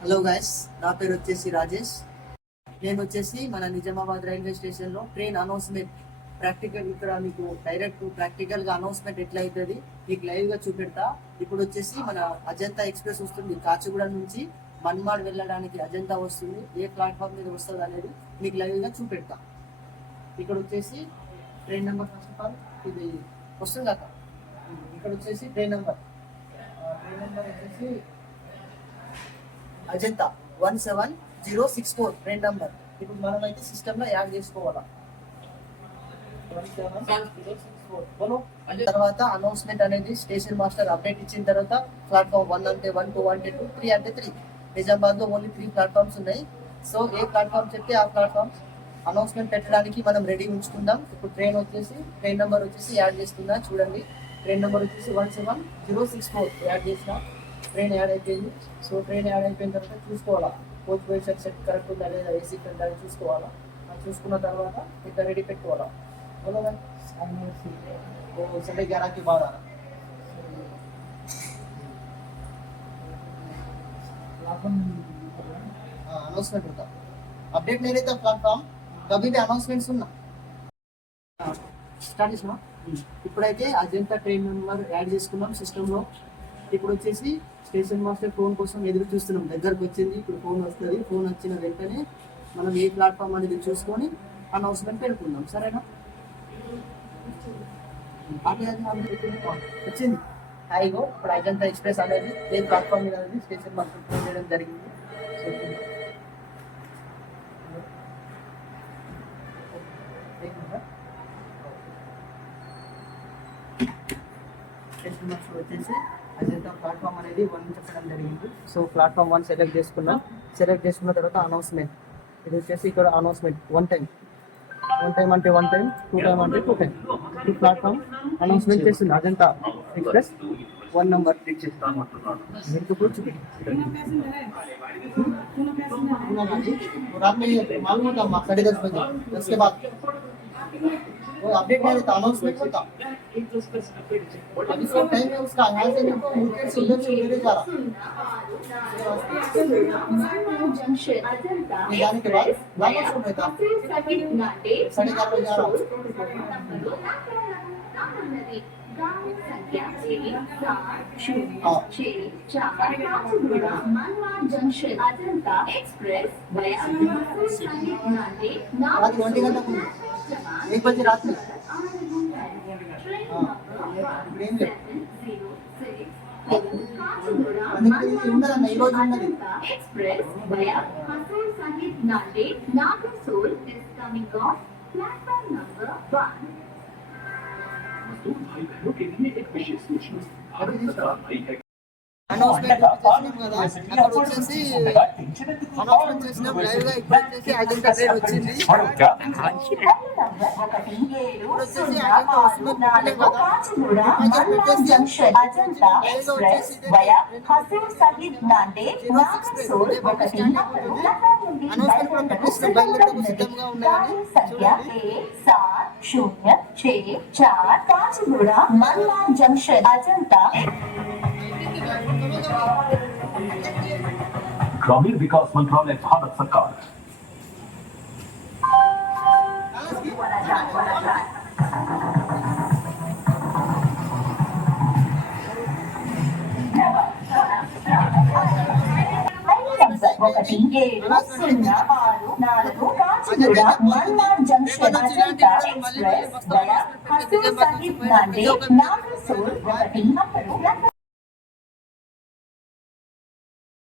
Hello guys, నా పేరు వచ్చేసి రాజేష్. నేను వచ్చేసి మన నిజామాబాద్ రైల్వే స్టేషన్లో ట్రైన్ అనౌన్స్మెంట్ ప్రాక్టికల్ ఇక్కడ మీకు డైరెక్ట్ ప్రాక్టికల్గా అనౌన్స్మెంట్ ఎట్లా అవుతుంది మీకు లైవ్గా చూపెడతా. ఇప్పుడు వచ్చేసి మన అజంతా ఎక్స్ప్రెస్ వస్తుంది. కాచిగూడ నుంచి మన్మాడ్ వెళ్ళడానికి అజంతా వస్తుంది. ఏ ప్లాట్ఫామ్ మీద వస్తుంది అనేది మీకు లైవ్గా చూపెడతా. ఇక్కడ వచ్చేసి train number first of all ఇది వస్తుంది అక్క. ఇక్కడ వచ్చేసి ట్రైన్ నెంబర్ వచ్చేసి అజంతా 17064 ట్రైన్ నెంబర్. ఇప్పుడు మనం అయితే సిస్టమ్ లో యాడ్ చేసుకోవాలా. 17064 తర్వాత అనౌన్స్మెంట్ అనేది స్టేషన్ మాస్టర్ అప్డేట్ ఇచ్చిన తర్వాత ప్లాట్ఫామ్ 1 అంటే 1, 2 అంటే 2, 3 అంటే 3. నిజామాబాద్ లో ఓన్లీ 3 ప్లాట్ఫామ్స్ ఉన్నాయి. సో ఏ ప్లాట్ఫామ్ చెప్తే ఆ ప్లాట్ఫామ్ అనౌన్స్మెంట్ పెట్టడానికి మనం రెడీ ఉంచుకుందాం. ఇప్పుడు ట్రైన్ నెంబర్ వచ్చేసి యాడ్ చేస్తున్నా. చూడండి, ట్రైన్ నెంబర్ వచ్చేసి 17064 యాడ్ చేసిన. ట్రైన్ యాడ్ అయిపోయింది. సో ట్రైన్ యాడ్ అయిపోయిన తర్వాత చూసుకోవాలా కోచ్ పొజిషన్ సెట్ కరెక్ట్ ఉందా లేదా, ఏసీ కరెక్ట్ అని చూసుకోవాలా. చూసుకున్న తర్వాత ఇక్కడ రెడీ పెట్టుకోవాలా. साढ़े 11 के बाद आना अनाउंसमेंट होता. अपडेट नहीं रहता प्लेटफॉर्म, कभी भी अनाउंसमेंट सुनना స్టార్ట్ చేసినా. ఇప్పుడైతే అజంతా ట్రైన్ నెంబర్ యాడ్ చేసుకున్నాం సిస్టంలో. ఇప్పుడు వచ్చేసి స్టేషన్ మాస్టర్ ఫోన్ కోసం ఎదురు చూస్తున్నాం. దగ్గరకు వచ్చింది, ఇప్పుడు ఫోన్ వస్తుంది. ఫోన్ వచ్చిన వెంటనే మనం ఏ ప్లాట్ఫామ్ అనేది చూసుకొని అనౌన్స్మెంట్ పెట్టుకుందాం. సరేనా? వచ్చింది. హాయిగో ఇప్పుడు అజంతా ఎక్స్ప్రెస్ అనేది ఏ ప్లాట్ఫామ్ మీద అనేది స్టేషన్ మాస్టర్ ఫోన్ చేయడం జరిగింది. వచ్చేసి అజంతా ప్లాట్ఫామ్ అనేది 1 చెప్పడం జరిగింది. సో ప్లాట్ఫామ్ 1 సెలెక్ట్ చేసుకున్నాం. సెలెక్ట్ చేసుకున్న తర్వాత అనౌన్స్మెంట్. ఇది వచ్చేసి ఇక్కడ అనౌన్స్మెంట్ 1 టైం అంటే 1 టైం, 2 టైం అంటే 2 టైం. ఈ ప్లాట్ఫామ్ అనౌన్స్మెంట్ చేస్తుంది అజంతా ఎక్స్ప్రెస్ 1 नंबर रात में मालूम होता 10:30 बजे. उसके बाद वो अपडेट नहीं रहता, अनाउंसमेंट होता. अब इसका टाइम है उसका, यहाँ से इनको मुकेश से उधर जा रहा जाने के बाद वापस हो रहता 11:30 बजे आ रहा. एक बजे रात में అనౌన్స్మెంట్ వచ్చేసి అనౌన్స్మెంట్ చేసిన లైవ్ గా ఇప్పుడు వచ్చేసి అజంతా ట్రైన్ వచ్చింది. ఇప్పుడు వచ్చేసి అజంతా వస్తుంది కదా, అనౌన్స్మెంట్ కూడా పెట్టేసిన బయలుదేరడానికి సిద్ధంగా ఉన్నాయని చూడండి. 706 కాచిగూడ మన్మాడ్ జంక్షన్ అజంతా ग्रामीण विकास मंत्रालय भारत सरकार. ఒకటి 706 Kacheguda Manmad junction Ajanta express via Hazur Sahib Nanded Nagarsol 1